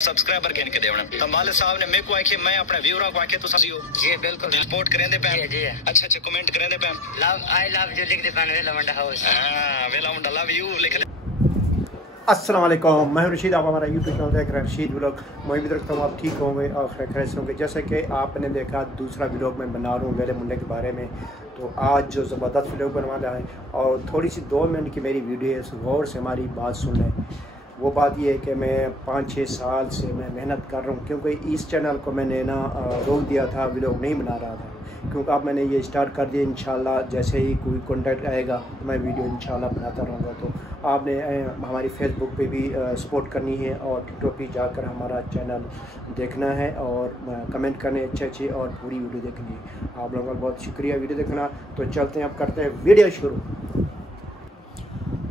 Subscriber गिन के देवना तो माले साहब ने मेरे को आखे मैं अपने व्यूअर को आखे तो समझियो जी बिल्कुल सपोर्ट करें दे पैन जी अच्छा अच्छा कमेंट करें दे पैन लव आई लव यू लिख दे पैन वेला मंडा हाउस हां वेला मंडा लव यू लिख दे। अस्सलाम वालेकुम, मैं हूं रशीद। आप हमारा यूट्यूब चैनल देख रहे हैं रशीद व्लॉग। मैं भी रखता हूँ आप ठीक होंगे और खैर से होंगे। जैसे कि आपने देखा दूसरा व्लॉग मैं बना रहा हूँ वेले मुंडे के बारे में। तो आज जो ज़बरदस्त व्लॉग बनवाना है और थोड़ी सी 2 मिनट की मेरी वीडियो है, गौर से हमारी बात सुन लें। वो बात ये है कि मैं 5-6 साल से मैं मेहनत कर रहा हूँ, क्योंकि इस चैनल को मैंने ना रोक दिया था, व्लॉग नहीं बना रहा था, क्योंकि अब मैंने ये स्टार्ट कर दिया। इंशाल्लाह जैसे ही कोई कॉन्टेक्ट आएगा तो मैं वीडियो इंशाल्लाह बनाता रहूँगा। तो आपने हमारी फेसबुक पे भी सपोर्ट करनी है और टिकटॉक पे जाकर हमारा चैनल देखना है और कमेंट करने अच्छे और पूरी वीडियो देखनी है। आप लोगों का बहुत शुक्रिया वीडियो देखना। तो चलते हैं, अब करते हैं वीडियो शुरू।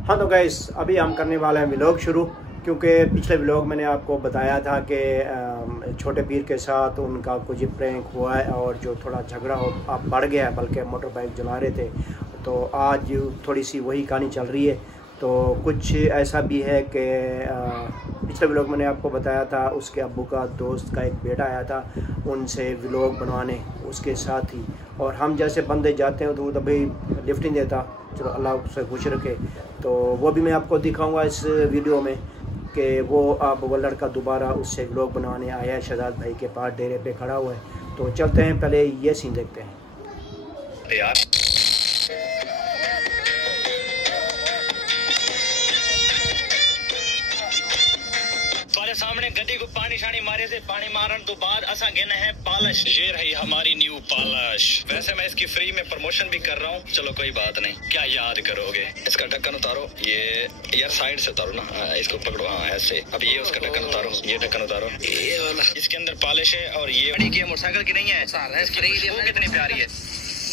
हाँ तो गाइस अभी हम करने वाले हैं व्लॉग शुरू, क्योंकि पिछले व्लॉग मैंने आपको बताया था कि छोटे पीर के साथ उनका कुछ प्रैंक हुआ है और जो थोड़ा झगड़ा अब बढ़ गया है, बल्कि मोटर बाइक चला रहे थे। तो आज थोड़ी सी वही कहानी चल रही है। तो कुछ ऐसा भी है कि पिछले व्लॉग मैंने आपको बताया था उसके अब्बू का दोस्त का एक बेटा आया था उनसे व्लॉग बनवाने उसके साथ ही, और हम जैसे बंदे जाते हैं तो वो तभी लिफ्ट नहीं देता। चलो अल्लाह उससे खुश रखे। तो वो भी मैं आपको दिखाऊंगा इस वीडियो में कि वो अब वो लड़का दोबारा उससे व्लॉग बनवाने आया है, शहजाद भाई के पास डेरे पे खड़ा हुआ है। तो चलते हैं, पहले ये सीन देखते हैं यार। सामने गड्डी को पानी शानी मारे से पानी मारन तो बाद असा गिना है पालिश। ये रही हमारी न्यू पालिश। वैसे मैं इसकी फ्री में प्रमोशन भी कर रहा हूँ, चलो कोई बात नहीं। क्या याद करोगे, इसका ढक्कन उतारो, ये यार साइड से उतारो ना, इसको पकड़ो, हाँ ऐसे। अब ये उसका ढक्कन उतारो, ये ढक्कन उतारो, ये वाला। इसके अंदर पालिश है और ये गाड़ी की मोटरसाइकिल की नहीं है। वो कितनी प्यारी है,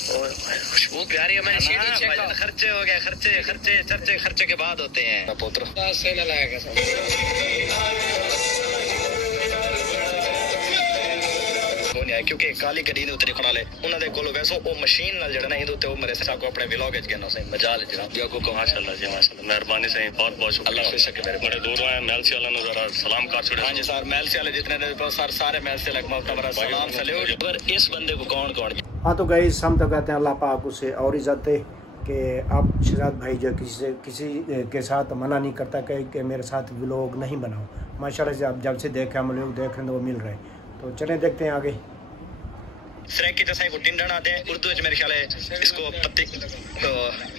खुशबू प्यारी है। मैंने सीढ़ी चेक किया, खर्चे हो गए, खर्चे खर्चे खर्चे खर्चे के बाद होते हैं पुत्र। क्योंकि काली गड्डी दे उत्ते खड़ा ले उन्हां दे कोल वैसो ओ मशीन नाल जड़ा ना इदे उत्ते ओ मेरे साथ को अपने व्लॉग विच कहना सही मजा ले जनाब। या को माशाल्लाह जी माशाल्लाह, मेहरबानी सही, बहुत बहुत शुक्रिया। अल्लाह खुश रखे। मेरे बड़े दूर आए महल से वाला नजारा सलाम कर छोड़े। हां जी सर, महल से वाले जितने ने सर सारे महल से लग मेरा सलाम सल्यूट। पर इस बंदे को कौन हाँ तो गाइस हम तो कहते हैं अल्लाह पाक उसे और इज्जत दे कि अब शहजाद भाई जो किसी के साथ मना नहीं करता कि मेरे साथ व्लॉग नहीं बनाओ। माशाल्लाह से आप जब से देखे हम लोग देख रहे हैं तो वो मिल रहे हैं। तो चलें देखते हैं आगे। सरेकी जैसा को टिंडन आते हैं उर्दू में, मेरे ख्याल है इसको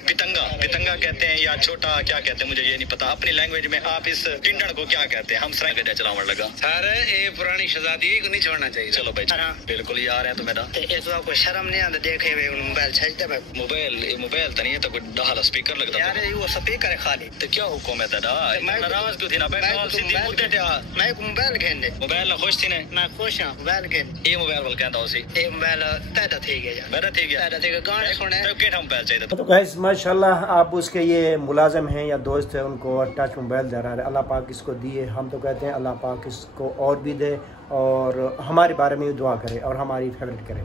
पितंगा कहते हैं या छोटा क्या कहते हैं मुझे ये नहीं पता। अपनी लैंग्वेज में आप इस टिंडन को क्या कहते हैं? हम सरेकी गड्ढा चलावन लगा सर, ये पुरानी शहजादी को नहीं छोड़ना चाहिए। चलो भाई बिल्कुल यार है तो मेरा इस बात को शर्म नहीं आती देखे हुए मोबाइल छजते मैं मोबाइल तो नहीं है तो कोई डाल स्पीकर लगता यार, वो स्पीकर है खाली। तो क्या हुक्म है तेरा? मैं नाराज क्यों थी ना? मैं सीधी मुद्दे थे मैं मोबाइल खेलने मोबाइल ना खुश थी ने मैं खुश हूं मोबाइल खेल ये मोबाइल बोल कहता उसी ये मोबाइल तेरा ठीक है यार, मेरा ठीक है गाने सुने तो केटा मोबाइल चाहिए। तो गाइस माशाल्लाह आप उसके ये मुलाजिम हैं या दोस्त हैं, उनको टच मोबाइल दे रहा है। अल्लाह पाक इसको दिए। हम तो कहते हैं अल्लाह पाक इसको और भी दे और हमारे बारे में दुआ करे और हमारी फेवरेट करे।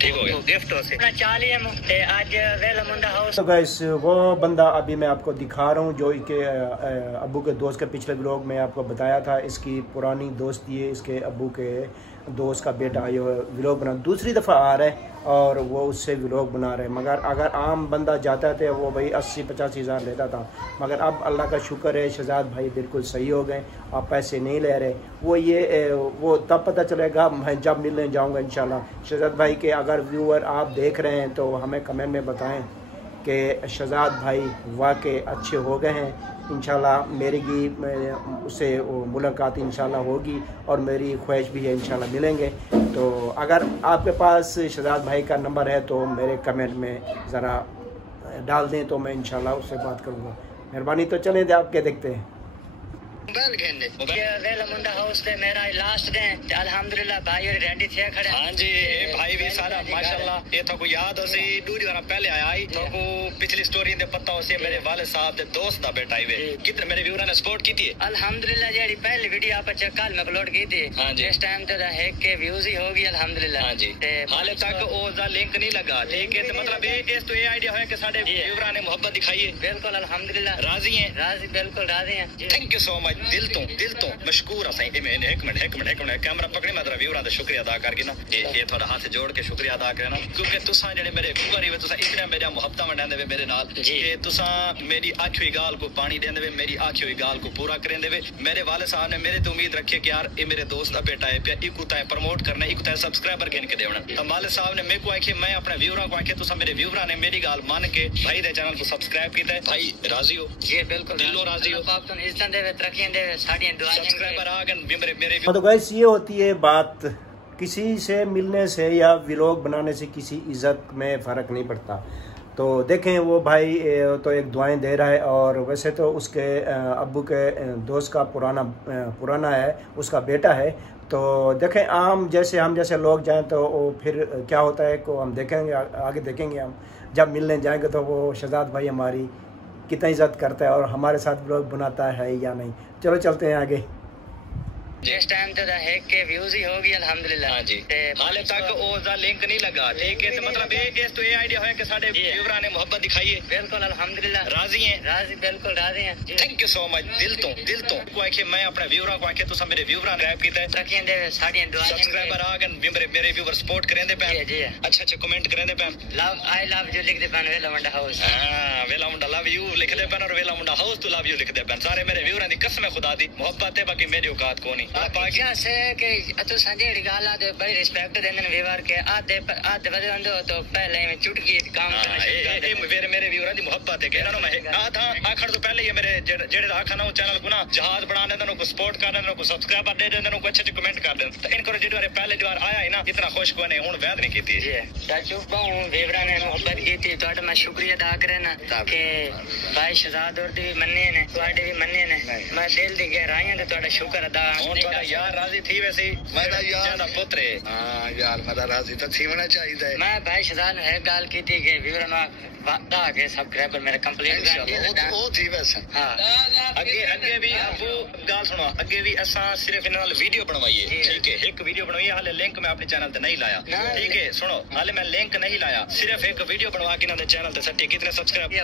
ठीक हो गया गिफ्ट हो से आज वेला मुंडा हाउस। तो गाइस वो बंदा अभी मैं आपको दिखा रहा हूँ जो इसके अब्बू के दोस्त के पिछले व्लॉग में आपको बताया था। इसकी पुरानी दोस्ती है, इसके अब्बू के दोस्त का बेटा ये व्लॉग बना दूसरी दफ़ा आ रहा है और वो उससे व्लॉग बना रहे हैं। मगर अगर आम बंदा जाता था वो भाई 80-85 हज़ार लेता था, मगर अब अल्लाह का शुक्र है शहजाद भाई बिल्कुल सही हो गए, आप पैसे नहीं ले रहे। वो तब पता चलेगा मैं जब मिलने जाऊंगा इंशाल्लाह। शहजाद भाई के अगर व्यूअर आप देख रहे हैं तो हमें कमेंट में बताएं कि शहजाद भाई वाकई अच्छे हो गए हैं। इंशाल्लाह मेरी उससे मुलाकात इंशाल्लाह होगी और मेरी ख्वाहिश भी है इंशाल्लाह मिलेंगे। तो अगर आपके पास शहजाद भाई का नंबर है तो मेरे कमेंट में ज़रा डाल दें तो मैं इंशाल्लाह उससे बात करूँगा, मेहरबानी। तो चलें आपके देखते हैं मोबाइल खेलने वेला मुंडा हाउस पे मेरा लास्ट डे अल्हम्दुलिल्लाह भाई और रेडी थे खड़े। हां जी ये भाई भी सारा माशाल्लाह। ये तो को याद हो सी दूरी वाला पहले आया आई तो को पिछली स्टोरी दे पता हो सी मेरे वाले साहब दे दोस्त दा बेटा ही कितने मेरे व्यूअर ने सपोर्ट की थी अल्हम्दुलिल्लाह। जेडी पहली वीडियो आप कल में अपलोड की थी इस टाइम तो है के व्यूज ही होगी अल्हम्दुलिल्लाह। हां जी हाले तक ओ दा लिंक नहीं लगा, ठीक है। तो मतलब ये तो ये आईडिया है कि साडे व्यूअर ने मोहब्बत दिखाई है। बिल्कुल अल्हम्दुलिल्लाह राजी हैं, राजी बिल्कुल राजी हैं। Thank you so much. दिल तो मशकूर है सही। एक मिनट कैमरा पकड़े मैं व्यूअरां दा शुक्रिया अदा करके ना ये थोड़ा हाथ जोड़ के शुक्रिया अदा करना क्योंकि तुसा जेडे मेरे व्यूअर ही तुसा इतने मेरा मुहब्बत वंडे वे मेरे नाल कि तुसा मेरी आखी हुई गाल को पानी देंदे वे, मेरी आखी हुई गाल को पूरा करेंदे वे। मेरे वाले साहब ने मेरे तो उम्मीद रखी कि यार ये मेरे दोस्त का बेटा है पे इको ताए प्रमोट करना इको ताए सब्सक्राइबर गिन के देना। तो वाले साहब ने मेरे को आखे मैं अपने व्यूअरां को आखे तुसा मेरे व्यूअरां ने मेरी गाल मान के भाई दे चैनल को सब्सक्राइब कीता है। भाई राजी हो? जी बिल्कुल दिलों राजी हो। आप तो इज्जत देवे तरक्कियां देवे साडी दुआएं सब्सक्राइबर आ गए मेरे। तो गाइस ये होती है बात, किसी से मिलने से या व्लॉग बनाने से किसी इज़्ज़त में फ़र्क नहीं पड़ता। तो देखें वो भाई तो एक दुआएं दे रहा है और वैसे तो उसके अब्बू के दोस्त का पुराना है, उसका बेटा है। तो देखें हम जैसे लोग जाएं तो वो फिर क्या होता है को हम देखेंगे, आगे देखेंगे। हम जब मिलने जाएंगे तो वो शहजाद भाई हमारी कितना इज़्ज़त करता है और हमारे साथ व्लॉग बनाता है या नहीं। चलो चलते हैं आगे। जिस टाइम तो है के व्यूज ही होगी अल्हम्दुलिल्लाह। हां जी हाले तक ओदा लिंक नहीं लगा। ठीक है तो मतलब इस तो ये आईडिया है कि साडे व्यूअरां ने मोहब्बत दिखाई है। बिल्कुल अल्हम्दुलिल्लाह राजी हैं। राजी बिल्कुल राजी हैं। थैंक यू सो मच दिल तो को आखे मैं अपने व्यूअरां को आखे तुसा मेरे व्यूअरां ने रैप कीता है तरक्कियां दे साडी दुआएं सब्सक्राइबर आ गए मेरे व्यूअर सपोर्ट करेंदे पे। जी अच्छा कमेंट करेंदे पे लव आई लव यू लिख दे पे वेला मुंडा हाउस। हां वेला मुंडा लव यू लिख दे पे और वेला मुंडा हाउस टू लव यू लिख दे पे। सारे मेरे व्यूअरां दी कसम खुदा दी मोहब्बत है बाकी मेरी औकात कोनी। पाकिस्तान से के तो संजेड़ी गाला दे बड़ी रिस्पेक्ट देने व्यवहार के आधे बजे अंदो तो पहले में चुटकी काम करना ये मेरे व्यूअरां दी मोहब्बत है कि इन्हां नु मैं आधा आखर तो पहले ये मेरे जेड़े आखना वो चैनल को ना जहाज बनाने देनो को सपोर्ट करने देनो को सब्सक्राइबर दे देनो को अच्छे कमेंट कर देन। तो इनको जेड़े पहले बार आया है ना इतना खुश को ने हुन वैद नहीं कीती जी चाचू बहु व्यूअरां ने मोहब्बत कीती तो मैं शुक्रिया अदा करना कि भाई शहजाद और दी मन्ने ने ਤੁਹਾਡੇ भी मन्ने ने मैं दिल दी गहराइयां ते ਤੁਹਾਡਾ शुक्र अदा हुन ਤੁਹਾਡਾ यार राजी थी वैसे मेरा यार दा पुत्र है। हां यार मेरा राजी तो थीवना चाहिए। मैं भाई शहजाद ने एक गाल की थी कि व्यूअरां वादा के सब्सक्राइबर मेरे कंप्लीट कर ओ थी वैसे। हां आगे भी वो गाल सुनो आगे भी ऐसा सिर्फ इन नाल वीडियो बनवाइए। ठीक है एक वीडियो बनवाइए हाले लिंक मैं अपने चैनल पे नहीं लाया। ठीक है सुनो हाले मैं लिंक नहीं लाया सिर्फ एक वीडियो बनवा के ना चैनल पे सट्टी कितने सब्सक्राइबर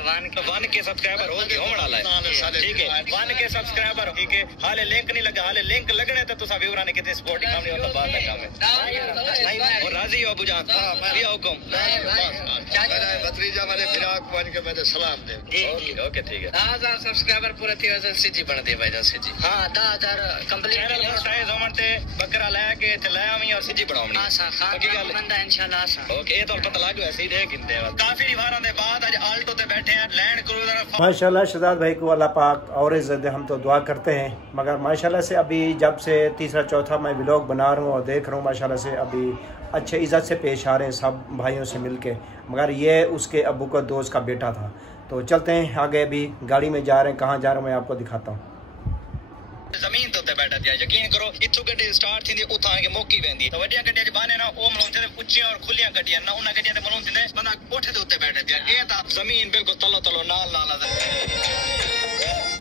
1 के सब्सक्राइबर हो गए होने वाला है। ठीक है 1 के सब्सक्राइबर ठीक है हाले लिंक नहीं लगा हाले लिंक लगने तो तुसा व्यूअरां ने कितने सपोर्ट करनी होता बात का काम है। और राजी हो अबू जान भी हुकुम मेरा भतीजा वाले फिराक बन के मेरे सलाम दे। ओके ठीक है 10,000 सब्सक्राइबर पूरे थी वजह सीजी बन दे भाई सीजी। हां 10,000 कंप्लीट चैनल साइज होमते बकरा लाया के ते लाया मी और सीजी बनावनी आसा बाकी गल बंदा इंशाल्लाह आसा। ओके ये तो पता लग गया ऐसे ही दे किंदे काफी दीवारां दे बाद आज आल्टो ते बैठे हैं लैंड क्रूजर माशाल्लाह। शहजाद भाई को अल्लाह पाक और इज्जत दे हम तो दुआ करते हैं मगर माशाल्लाह से अभी जब से तीसरा चौथा मैं व्लॉग बना रहा हूँ और देख रहा हूँ माशाल्लाह से अभी अच्छे इज़्ज़त से पेश आ रहे हैं सब भाइयों से मिलके। मगर ये उसके अब्बू का दोस्त का बेटा था। तो चलते हैं आगे अभी गाड़ी में जा रहे हैं, कहाँ जा रहा हूँ मैं आपको दिखाता हूँ। जमीन तो बैठा दिया यकीन करो इथों गड्डी स्टार्ट थी उथा आके मोकी वेंदी तो वड्डियां गड्डियां बाने ना ओ मलों ते उच्चियां और खुलियां गड्डियां ना उना गड्डियां ते मलों दिंदे बंदा कोठे दे उत्ते बैठा दिया ये ता जमीन बिल्कुल तलो नाल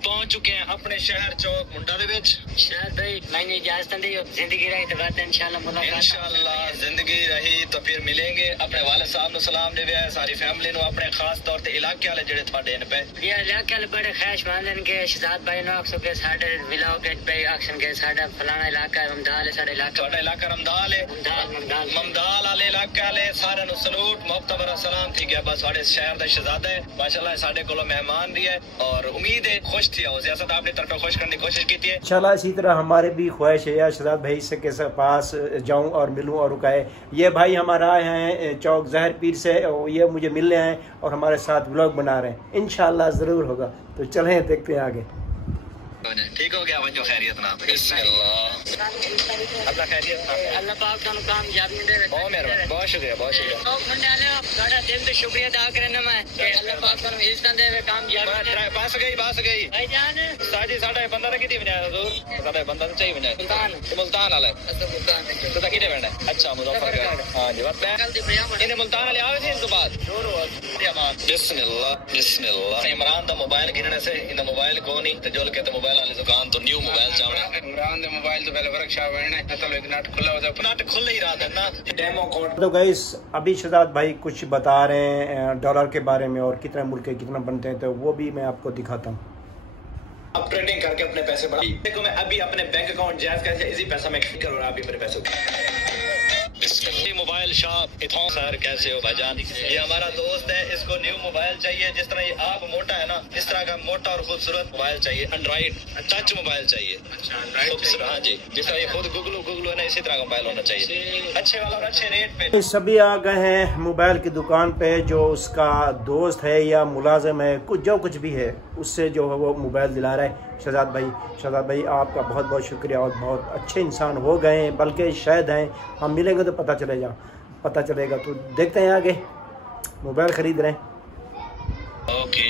पहुंच चुके हैं अपने शहर चौक मुंडा दे विच। शहर भाई मैंने इजाजत दी जिंदगी रही तो बात इंशाल्लाह मुलाकात इंशाल्लाह जिंदगी रही तो फिर मिलेंगे। अपने वाले साहब नु सलाम देवे सारी फैमिली नु अपने खास तौर ते इलाके वाले जेड़े थाडे इन पे ये इलाके वाले बड़े ख्वाहिश मानन के शहजाद भाई नु आखसो के साडे व्लॉग पे एक्शन के साडा फलाना इलाका रमदाल है साडा इलाका ਤੁਹਾਡਾ इलाका रमदाल है ममदाल वाले इलाके वाले सारे नु सलूट मोहब्बत भरा सलाम ठीक है बस साडे शहर दा शहजादा है माशाल्लाह साडे कोलो मेहमान भी है और उम्मीद है खुश थी हो सियासत आपने तरफ खुश करने की कोशिश की थी इंशाल्लाह। इसी तरह हमारे भी ख्वाहिश है यार शहजाद भाई से के पास जाऊं और मिलूं और रुकाए। ये भाई हमारा आए हैं चौक ज़हर पीर से ये मुझे मिलने आए और हमारे साथ व्लॉग बना रहे हैं इंशाल्लाह ज़रूर होगा। तो चलें देखते हैं आगे। ठीक हो गया वजो खैरियत ना अल्लाह खैरियत ना अल्लाह पाक तुम कामयाबी दे बहुत मेहरबानी बहुत शुक्रिया तो मुंडे वाले बड़ा दिल से शुक्रिया अदा करना मैं कि अल्लाह पाक तुम इज्जत दे कामयाबी बस गई भाईजान साजी साडा बंदा ने किती बनाया हुजूर साडा बंदा तो चाहिए बनाया मुल्तान वाला मुल्तान तो किथे बैठा अच्छा मुजफ्फरगढ़ हां जी बात इन्हें मुल्तान वाले आवे थे इस बाद बिस्मिल्लाह इमरान दा मोबाइल गिनने से इन मोबाइल को नहीं ते जोल के मोबाइल वाली दुकान तो न्यू मोबाइल चावड़ा इमरान दे मोबाइल तो पहले वर्कशॉप है मतलब एक नट खुला होता है नट खुल ही रहा था ना डेमो कोड। तो गाइस अभी शहजाद भाई कुछ बता रहे हैं डॉलर के बारे में और कितने मुल्क के कितना बनते हैं तो वो भी मैं आपको दिखाता हूँ। आप ट्रेडिंग करके अपने पैसे बढ़ा। देखो मैं अभी अपने बैंक अकाउंट जैज कैसे इजी पैसा में क्लिक करूँ, अभी मेरे पैसे मोबाइल शॉप इथों। सर कैसे हो भाईजान? ये हमारा दोस्त है, इसको न्यू मोबाइल चाहिए। जिस तरह ये आप मोटा है ना, इस तरह का मोटा और खूबसूरत मोबाइल चाहिए। एंड्रॉइड टच मोबाइल चाहिए। अच्छा, हाँ जी, जिस तरह ये खुद गूगल है ना, इसी तरह का मोबाइल होना चाहिए, अच्छे वाला और अच्छे रेट पे। सभी आ गए हैं मोबाइल की दुकान पे। जो उसका दोस्त है या मुलाजिम है, कुछ जो कुछ भी है, उससे जो है वो मोबाइल दिला रहा है शहजाद भाई। शहजाद भाई आपका बहुत बहुत शुक्रिया, और बहुत अच्छे इंसान हो गए हैं, बल्कि शायद हैं। हम मिलेंगे तो पता चलेगा। तो देखते हैं आगे मोबाइल खरीद रहे हैं। ओके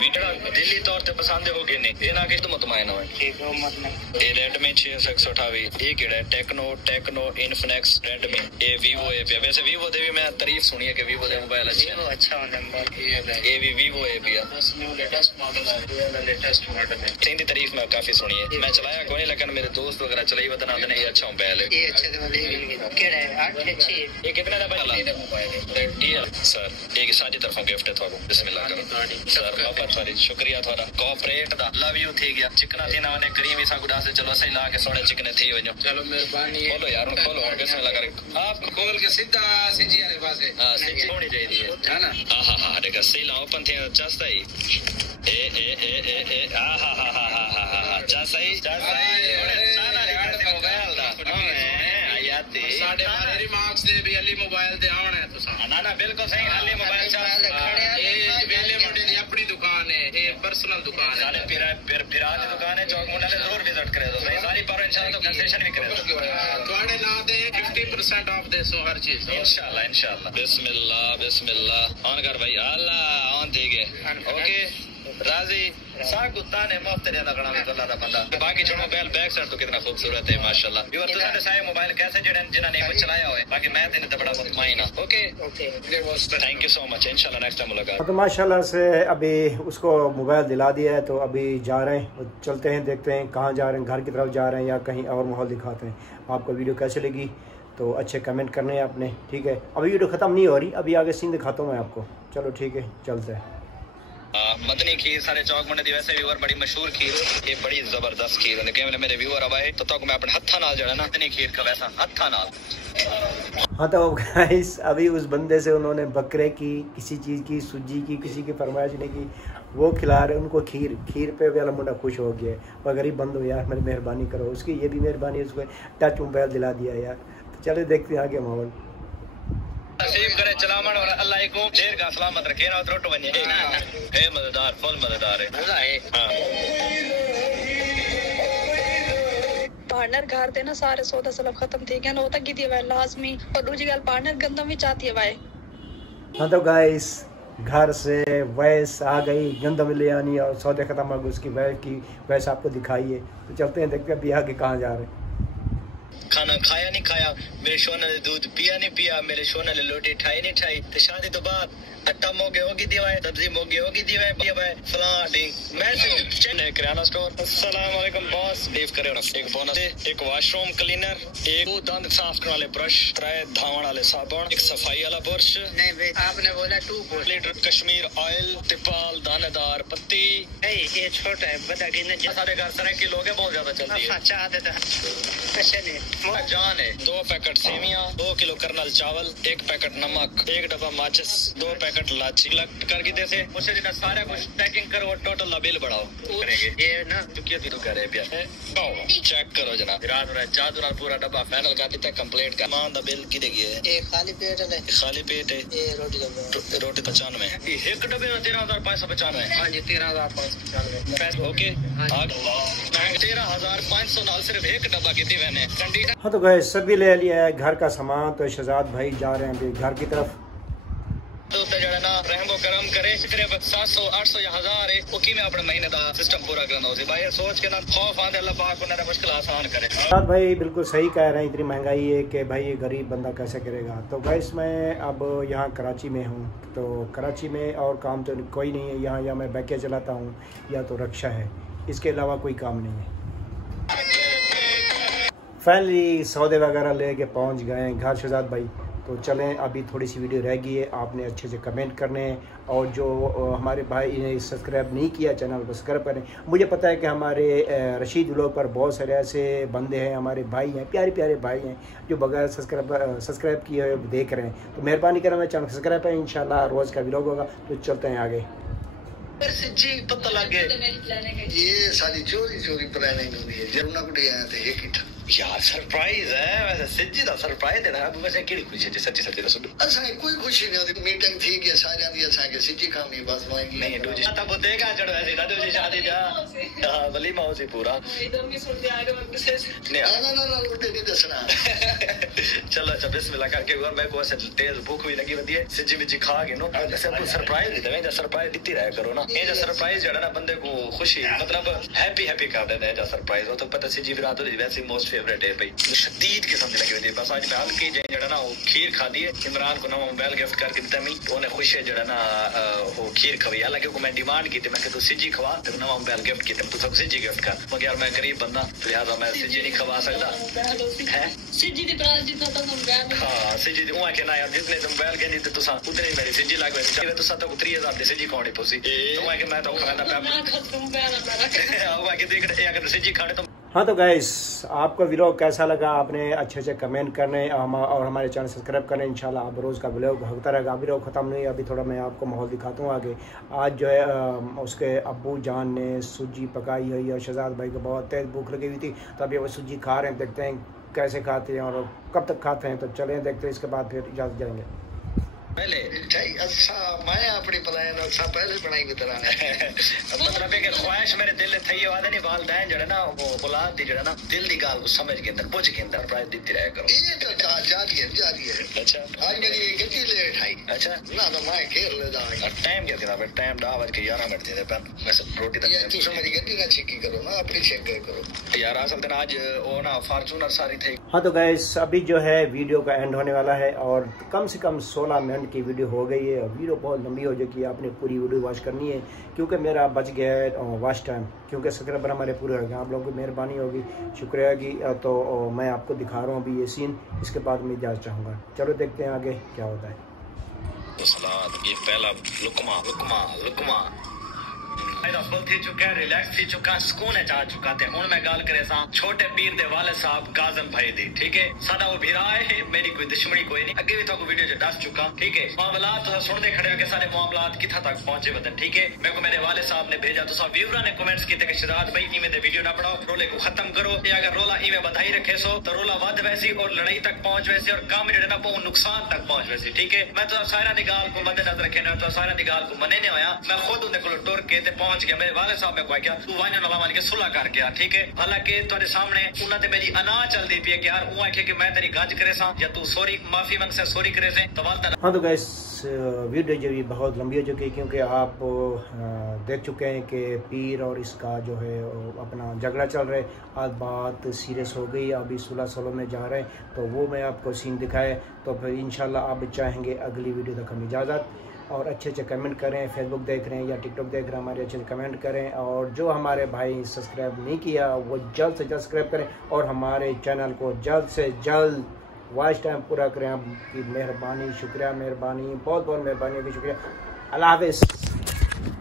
बेटा, दिल्ली तौर पे पसंद होगी नहीं ये ना कि तुम मुतमईन हो। ठीक है मत नहीं। ये रेडमी 6128 ये केड़ा है? Techno Infinix Redmi. ये वीवो है पे। वैसे वीवो दे भी मैं तारीफ सुनी है कि वीवो दे मोबाइल अच्छे हैं। अच्छा होने ये भी वीवो है भी न्यू लेटेस्ट मॉडल है। इनकी तारीफ मैं काफी सुनी है। मैं चलाया कोई नहीं, लेकिन मेरे दोस्त वगैरह चलाई बता देना ये अच्छा मोबाइल है। ये अच्छे वाले केड़ा है? 8 अच्छी है। ये कितने का मोबाइल है सर? ये सारी तरफों गिफ्ट है थाको। बिस्मिल्लाह करो सर। बहुत सारी शुक्रिया थोड़ा कोऑपरेट दा लव यू थी गया। चिकना थी ना ने करीम ही सागुडा से चलो सही ला के सोने चिकने थी वजो। चलो मेहरबानी खोलो यार, खोलो और बिस्मिल्लाह करे। आप खोल के सीधा सीजी वाले पास है। हां सीजी होनी चाहिए है ना। हां देखा सही ला ओपन थे चास्ता ही। ए हां चास्ता ही साना रिकॉर्ड मोबाइल दा आयाती 12.5 रिमार्क्स दे भी अली मोबाइल दे आवन है तो ना बिल्कुल सही। अली मोबाइल अपनी दुकान है, ये पर्सनल दुकान है। फिर दी दुकान है चौक मुंडा ने जरूर विजिट करे तो सही सारी पर इंशाल्लाह तो कंसेशन भी करे तुम्हारे नाम दे 50% ऑफ दे सो हर चीज इंशाल्लाह। बिस्मिल्लाह ऑन कर भाई। अल्लाह ऑन ठीक है ओके राजी सा कुत्ता ने मुफ्त दे लगना में अल्लाह दा बंदा। बाकी जो मोबाइल बैक साइड तो कितना खूबसूरत है माशाल्लाह। व्यूअर तो सारे सारे मोबाइल कैसे जिन्होंने ने चलाया हुआ है, बाकी मैं तेने तो बड़ा मुतमईन हूं। Okay thank you so much, इंशाल्लाह नेक्स्ट टाइम मुलाकात। तो माशाल्लाह से अभी उसको मोबाइल दिला दिया है, तो अभी जा रहे हैं, चलते हैं देखते हैं कहाँ जा रहे हैं, घर की तरफ जा रहे हैं या कहीं और माहौल दिखाते हैं। आपको वीडियो कैसे लगी तो अच्छे कमेंट करने हैं आपने, ठीक है। अभी वीडियो ख़त्म नहीं हो रही, अभी आगे सीन दिखाता हूँ मैं आपको। चलो ठीक है चलते हैं। मदनी खीर सारे चौक मुंडे दी वैसे व्यूअर बड़ी मशहूर खीर, ये बड़ी जबरदस्त खीर है। लेकिन मेरे व्यूअर अब आए तो मैं अपने हत्था नाल जड़ा ना मदनी खीर का वैसा हत्था नाल। हाँ तो गाइस अभी उस बंदे से उन्होंने बकरे की, किसी चीज़ की, सूजी की, किसी की फरमाइश नहीं की, वो खिला रहे उनको खीर पे वाला मुंडा खुश हो गया। और गरीब बंद हो यार, मेरी मेहरबानी करो। उसकी ये भी मेहरबानी, उसको टच मोबाइल दिला दिया यार। तो चले देखते हैं आगे माहौल। नसीब करे चलामन और अल्लाह को देर का सलामत रखे ना रोट बने। हे मजेदार फुल मजेदार है। हां पार्टनर घर दे ना सारे सौदा सलब खत्म थी गया, होता की थी भाई लाजमी। और दूसरी गल पार्टनर गंदम भी चाहती है भाई। हाँ तो गाइस घर से वैस आ गई, गंदम ले आनी और सौदे खत्म हो गए, उसकी वैस आपको दिखाई है। तो चलते हैं देखते हैं अभी आगे कहाँ जा रहे हैं। खाना खाया नहीं खाया, मेरे शोना ने दूध पिया नहीं पिया, मेरे शोना ने रोटी ठाई नहीं ठाई। तो शादी तो बाद अट्टा मोगे होगी दीवाए, सब्जी मोगे होगी दीवाए फलां डिंग। मैं किराना स्टोर। अस्सलाम वालेकुम बॉस। लीव करे एक बोनस, एक वॉशरूम क्लीनर, एक दंद साफ करने वाले ब्रश, 3 धावन वाले साबुन, एक सफाई वाला बुरश। नहीं भाई आपने बोला 2 लीटर कश्मीर ऑयल, तिपाल दानेदार पत्ती। नहीं ये छोटा है, बता गिनने सारे घर तरह की लोग बहुत ज्यादा चलती है। चाह देता जान है। 2 पैकेट सेवियां, 2 किलो कर्नल चावल, 1 पैकेट नमक, 1 डब्बा माचिस, 2 पैकेट लाची करके जैसे उसे दिन सारा कुछ पैकिंग करो और टोटल बिल बढ़ाओ करेंगे। ये ना चुकी तो करे चेक करो जनाब। रात रात चार दिन पूरा डब्बा फाइनल कर देता है कंप्लीट का। मान दा बिल की देगी है। ये खाली पेट है, खाली पेट है। ये रोटी 95 ये एक डब्बे में 13,595। हां जी 13,595 पैसे। ओके 13,500 नाल सिर्फ एक डब्बा की थी मैंने। हाँ तो गए सभी ले लिया है घर का सामान। तो शहजाद भाई जा रहे हैं अभी घर की तरफ। ना रहमो करम करे 700 800 या 1000 है ओकी में अपने महीने दा सिस्टम पूरा करना हो भाई। सोच के ना खौफ आंदे अल्लाह पाक उन्हें मुश्किल आसान करे। शहजाद भाई बिल्कुल सही कह रहे हैं, इतनी महंगाई है कि भाई ये गरीब बंदा कैसे करेगा। तो गाइस मैं अब यहाँ कराची में हूँ, तो कराची में और काम तो कोई नहीं है यहाँ, या मैं बैके चलाता हूँ या तो रक्षा है, इसके अलावा कोई काम नहीं है। फाइनली सौदे वगैरह लेके पहुंच गए हैं घर शहजाद भाई। तो चलें, अभी थोड़ी सी वीडियो रह गई है, आपने अच्छे से कमेंट करने हैं और जो हमारे भाई ने सब्सक्राइब नहीं किया चैनल को सब्सक्राइब करें। मुझे पता है कि हमारे रशीद व्लॉग पर बहुत सारे ऐसे बंदे हैं, हमारे भाई हैं, प्यारे प्यारे भाई हैं जो बगैर सब्सक्राइब किए हुए देख रहे हैं। तो मेहरबानी करें मेरे चैनल सब्सक्राइब करें, इंशाल्लाह रोज़ का व्लॉग होगा। तो चलते हैं आगे। जी पता लगे ये सारी चोरी प्लानिंग हुई है जब ना कुछ आया थे ये किट यार सरप्राइज है वैसे सिज्जी दा सरप्राइज देना अब वैसे केड़ी खुशी है सच्ची सच्ची दसो असा कोई खुशी नहीं होती मीटिंग थी कि सारे दी असा के सिज्जी खानी बस होएगी नहीं दूजी तब देगा चढ़ वैसे ना दूजी शादी जा हां वलीमा हो सी पूरा एकदम भी सुन दिया आगे नहीं ना उल्टे नहीं दसना चलो अच्छा बिस्मिल्लाह करके और मैं को ऐसे तेज भूख भी लगी होती है सिज्जी में खा के नो ऐसे आपको सरप्राइज दे मैं सरप्राइज देती रहा करो ना ये जो सरप्राइज जड़ा ना बंदे को खुशी मतलब हैप्पी कर देता है जो सरप्राइज हो तो पता सिज्जी भी रात हो वैसे मोस्ट फेवरेट है भाई शदीद किस्म की लगी हुई है। बस आज मैं हल्की जड़ा ना वो खीर खा दी है इमरान को नवा मोबाइल गिफ्ट करके दिता मैं उन्हें खुश है जड़ा ना वो खीर खवाई हालांकि को मैं डिमांड की थी मैं कि तू सिज्जी खवा तो नवा मोबाइल गिफ्ट की तू सब सिज्जी गिफ्ट कर मगर यार मैं गरीब बंदा लिहाजा मैं सिज्जी नहीं खवा सकता है सिज्जी दी प्राइस जितना तो मोबाइल हां सिज्जी दी के ना यार जितने मोबाइल के नहीं तो तुसा उतने ही मेरी सिज्जी लागवे चाहे तुसा तो 3000 दी सिज्जी खानी पोसी तो मैं तो खाना मैं खत्म मोबाइल ना हुआ कि देख अगर सिज्जी खाने तो हाँ। तो गाइस आपको व्लॉग कैसा लगा आपने अच्छे से कमेंट करने और हमारे चैनल सब्सक्राइब करने। इंशाल्लाह आप रोज़ का व्लॉग होता रहेगा। अभी व्लॉग ख़त्म नहीं, अभी थोड़ा मैं आपको माहौल दिखाता हूँ आगे। आज जो है उसके अब्बू जान ने सूजी पकाई हुई और शहजाद भाई को बहुत तेज़ भूख लगी हुई थी तो अभी वो सूजी खा रहे हैं। देखते हैं कैसे खाते हैं और कब तक खाते हैं। तो चलें देखते हैं, इसके बाद फिर इजाज़त जाएंगे। पहले अच्छा मैं अपनी प्लान अच्छा पहले बनाई बतरा मतलब है कि ख्वाहिश मेरे दिल थई वादे नहीं वालदैन जड़ा ना वो औलाद दी जड़ा ना दिल दी गाल को समझ के अंदर पूछ के अंदर प्राइस देती रहा करो ये तो जा रही है अच्छा आज मेरी गड्डी लेट आई अच्छा ना तो मैं घेर ले जाऊंगा टाइम क्या देना टाइम 10:11 थे पर मैं सब रोटी तक तू मेरी गड्डी ना चेक करो ना अपनी चेक करो यार असल दिन आज वो ना फॉर्च्यूनर सारी थी। हाँ तो गाइस अभी जो है वीडियो का एंड होने वाला है और कम से कम 16 मिनट की वीडियो हो गई है। वीडियो बहुत लंबी हो जाएगी, आपने पूरी वीडियो वॉच करनी है क्योंकि मेरा बच गया है वॉच टाइम क्योंकि सब्सक्राइबर हमारे पूरे हो गए। आप लोगों की मेहरबानी होगी, शुक्रिया की। तो मैं आपको दिखा रहा हूँ अभी ये सीन, इसके बाद मैं इजाज़त चाहूँगा। चलो देखते हैं आगे क्या होता है। तो सलाद ये पहला लुकमा फुल थी चुका है, रिलैक्स थी चुका, सुकून है जा चुका थे। हुन मैं गाल करे सा छोटे पीर दे वाले साहब काजम भाई दी, ठीक है सादा वो भिरा है, मेरी कोई दुश्मनी कोई नहीं। अगे भी तो वीडियो जो दस चुका, ठीक है मामलात तो सुन दे खड़े हो के सारे मामलात किथा तक पहुंचे बदन, ठीक है मेरे को मेरे वाले साहब ने भेजा तो सब व्यूअर ने कमेंट्स किए कि शहजाद भाई इवें दे वीडियो ना बनाओ, रोले को खत्म करो। ये अगर रोला इवें बधाई रखे सो तो रोला वध वैसी और लड़ाई तक पहुंच वैसी और काम जड़े ना बहुत नुकसान तक पहुंच वैसी, ठीक है मैं तो सारा दी गाल को मद्देनजर रखे ना तो सारा दी गाल को मने नहीं होया। मैं खुद उनके को टुर के ते पहुंच गया मेरे वाले साहब मैं कोई क्या तू वाइन नाला मान के सुलह कर गया, ठीक है हालांकि तुम्हारे सामने उन्हें ते मेरी अना चलती पी है कि यार वो आखे कि मैं तेरी गज करे सा या तू सॉरी माफी मांग से सॉरी करे से तो वालता। हाँ तो गाइस वीडियो जो भी बहुत लंबी हो चुकी है क्योंकि आप देख चुके हैं कि पीर और इसका जो है अपना झगड़ा चल रहा है। आज बात सीरियस हो गई, अभी सुलह में जा रहे हैं तो वो मैं आपको सीन दिखाए तो फिर इंशाल्लाह आप चाहेंगे अगली वीडियो तक हम इजाज़त। और अच्छे कमेंट करें, फेसबुक देख रहे हैं या टिकटॉक देख रहे हैं हमारे अच्छे कमेंट करें और जो हमारे भाई सब्सक्राइब नहीं किया वो जल्द से जल्द सब्सक्राइब करें और हमारे चैनल को जल्द से जल्द वॉच टाइम पूरा करें। आपकी मेहरबानी, शुक्रिया, मेहरबानी, बहुत बहुत मेहरबानी होगी, शुक्रिया। अल्लाह हाफ़िज़।